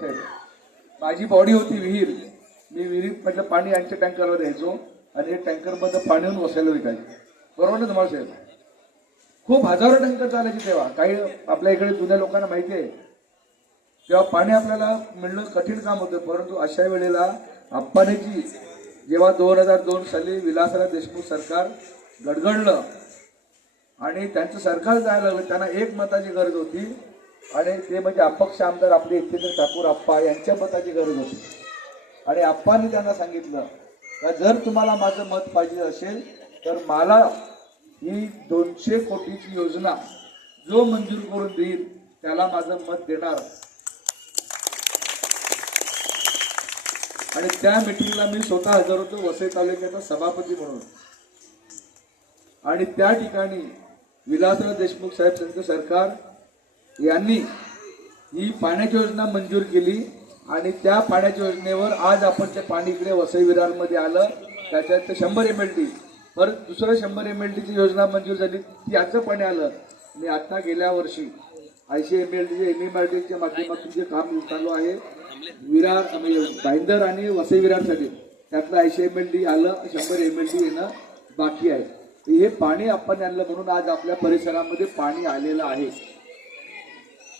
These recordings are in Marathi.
पंचायत माझी बॉडी होती विहीर. मी विहिरीत म्हटलं पाणी यांच्या टँकरवर द्यायचो आणि हे टँकरमधलं पाणी येऊन वसायला विकायचं. बरोबर ना तुम्हाला साहेब? खूप हजारो टँकर चालायचे तेव्हा. काही आपल्या इकडे जुन्या लोकांना माहिती आहे. तेव्हा पाणी आपल्याला मिळणं कठीण काम होतं परंतु अशा वेळेला आप्पानेची जेव्हा दोन हजार दोन साली विलासराव देशमुख सरकार गडगडलं आणि त्यांचं सरकार जायला लागलं त्यांना एक मताची गरज होती. आणि ते म्हणजे अपक्ष आमदार आपले एकटेंद्र ठाकूर आप्पा यांच्या मताची गरज होती. आणि आप्पांनी त्यांना सांगितलं का जर तुम्हाला माझं मत पाहिजे असेल तर मला ही दोनशे कोटीची योजना जो मंजूर करून देईल त्याला माझं मत देणार. आणि त्या मिटिंगला मी स्वतः हजर होतो वसई तालुक्याचा सभापती म्हणून. आणि त्या ठिकाणी विलासराव देशमुख साहेब त्यांचं सरकार यांनी ही पाण्याची योजना मंजूर केली आणि त्या पाण्याच्या योजनेवर आज आपण ते पाणी इकडे वसई विरारमध्ये आलं. त्याच्यात ते शंभर एम एल टी परत दुसरं शंभर एम एल टीची योजना मंजूर झाली. ती याचं पाणी आलं. आणि आता गेल्या वर्षी आयसी एम एल टीचे एम एम आर टीच्या माध्यमातून जे काम चालू आहे विरार भाईंदर आणि वसई विरारसाठी त्यातलं ऐंशी एम एल टी आलं शंभर एम एल टी येणं बाकी आहे. हे पाणी आपण आणलं म्हणून आज आपल्या परिसरामध्ये पाणी आलेलं आहे.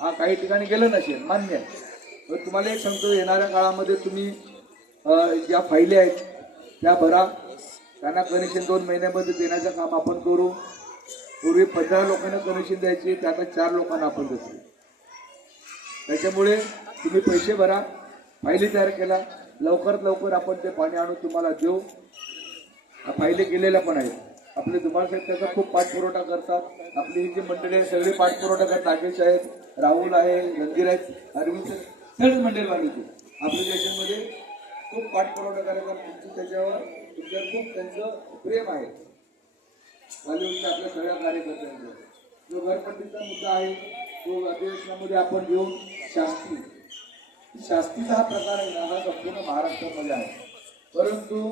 हा काही ठिकाणी गेलं नसेल मान्य आहे. तुम्हाला एक सांगतो येणाऱ्या काळामध्ये तुम्ही ज्या फायली आहेत त्या भरा. त्यांना कनेक्शन दोन महिन्यामध्ये देण्याचं काम आपण करू. पूर्वी पंधरा लोकांना कनेक्शन द्यायचे ते चार लोकांना आपण देतो. त्याच्यामुळे तुम्ही पैसे भरा. फायली तयार केला. लवकरात लवकर आपण ते पाणी आणून तुम्हाला देऊ. हा फायली गेलेल्या पण आहेत. आपले दुमाळ साहेब त्याचा खूप पाठपुरवठा करतात. आपली ही जी मंडळी आहे सगळे पाठपुरवठा करतात. नागेश आहेत राहुल आहे रणधीर आहेत अरविंद साहेब, सगळेच मंडळी वाढवते आपल्या देशामध्ये खूप पाठपुरवठा करतात तुमची त्याच्यावर तुमच्यावर खूप त्यांचं प्रेम आहे. बॉलिवूडच्या आपल्या सगळ्या कार्यकर्त्यांचं जो घरपट्टीचा मुद्दा आहे तो अधिवेशनामध्ये आपण घेऊन शास्त्री शास्त्रीचा हा प्रकार आहे ना हा संपूर्ण महाराष्ट्रामध्ये आहे. परंतु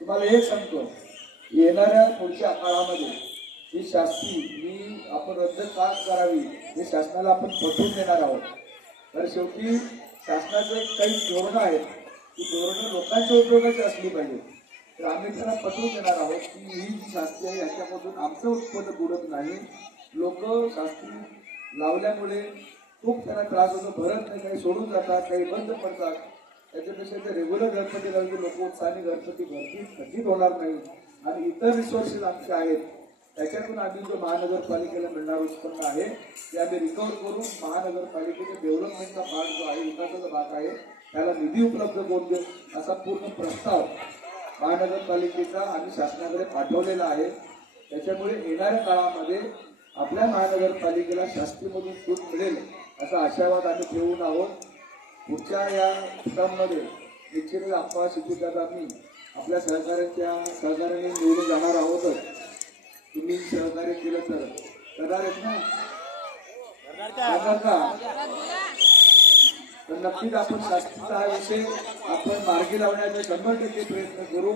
तुम्हाला एक सांगतो. येणाऱ्या पुढच्या काळामध्ये ही शास्ती ही आपण रद्द का करावी हे शासनाला आपण पटवून देणार आहोत. तर शेवटी शासनाचे काही धोरणं आहेत ती धोरणं लोकांच्या उपयोगाची असली पाहिजे. तर आम्ही त्यांना पटवून देणार आहोत की ही जी शास्ती आहे याच्यामधून आमचं उत्पन्न बुडत नाही. लोक शास्त्री लावल्यामुळे खूप त्यांना त्रास होतो भरत नाही काही सोडून जातात काही बंद पडतात. त्याच्यापेक्षा ते रेग्युलर म्हणजे गणपती लावले लोक उत्साहाने गणपती भरती खंडित होणार नाही. आणि इतर रिसोर्सेस आमचे आहेत त्याच्यातून आम्ही जो महानगरपालिकेला मिळणार उत्पन्न आहे ते आम्ही रिकव्हर करून महानगरपालिकेचे डेव्हलपमेंटचा भाग जो आहे विकासाचा भाग आहे त्याला निधी उपलब्ध करून देऊ असा पूर्ण प्रस्ताव महानगरपालिकेचा आम्ही शासनाकडे पाठवलेला आहे. त्याच्यामुळे येणाऱ्या काळामध्ये आपल्या महानगरपालिकेला शास्त्रीमधून सूट मिळेल असा आशावाद आम्ही ठेवून आहोत. पुढच्या या टर्ममध्ये निश्चितच आपला शिकवतात आम्ही आपल्या सहकार्याच्या सहकार्याने निवडून जाणार आहोतच. तुम्ही सहकार्य केलं तर. करणार आहेत ना? तर नक्कीच आपण शास्त्रीचा हा विषय आपण मार्गी लावण्याचा शंभर टक्के प्रयत्न करू.